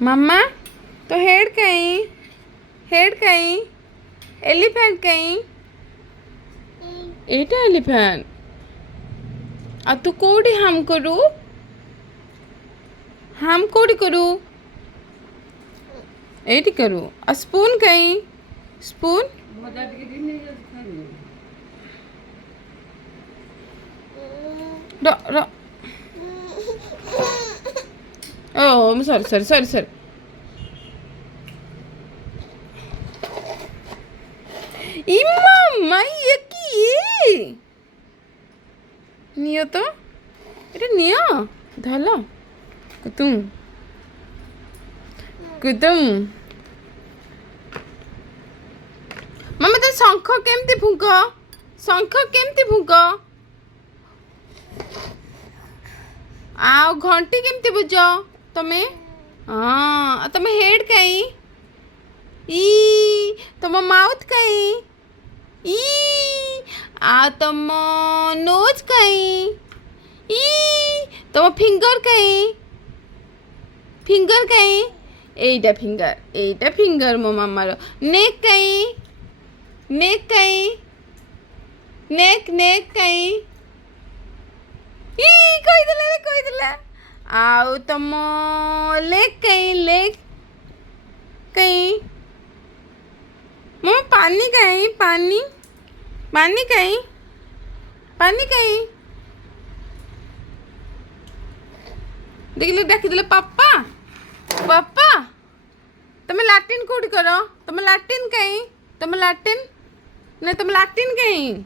मम्मा तो हेड कहीं एलिफेंट कहीं एटा एलिफेंट आ तू कोडी हम करू एटी करू आ स्पून कहीं स्पून रो रो ओ सॉरी ইম্মা ইয়ে কি নিও তো এটা নিও ধরো কুতুম মামা তো শঙ্খ কেমতি ফুঙ্ক ଆଉ ଘଣ୍ଟି କେମିତି ବୁଝ ତମେ ହଁ ତମେ ହେଡ୍ କାଇଁ ଇ ତମ ମାଉଥ କାଇଁ ଇ ଆଉ ତମ ନୋଜ୍ କାଇଁ ଇ ତମ ଫିଙ୍ଗର କାଇଁ এইটা ଫିଙ୍ଗର ମୋ ମାମାର ନେକ୍ କାଇଁ ନେକ୍ କାଇଁ ଇ କହିଦେଲା ଆଉ ତମ ଲେଗ୍ କାଇଁ ମୋ ପାନି କାଇଁ ଦେଖିଲେ ଡାକିଦେଲେ ପାପା ତମେ ଲାଟିନ୍ କୋଉଠି କର ତମ ଲାଟିନ୍ କାଇଁ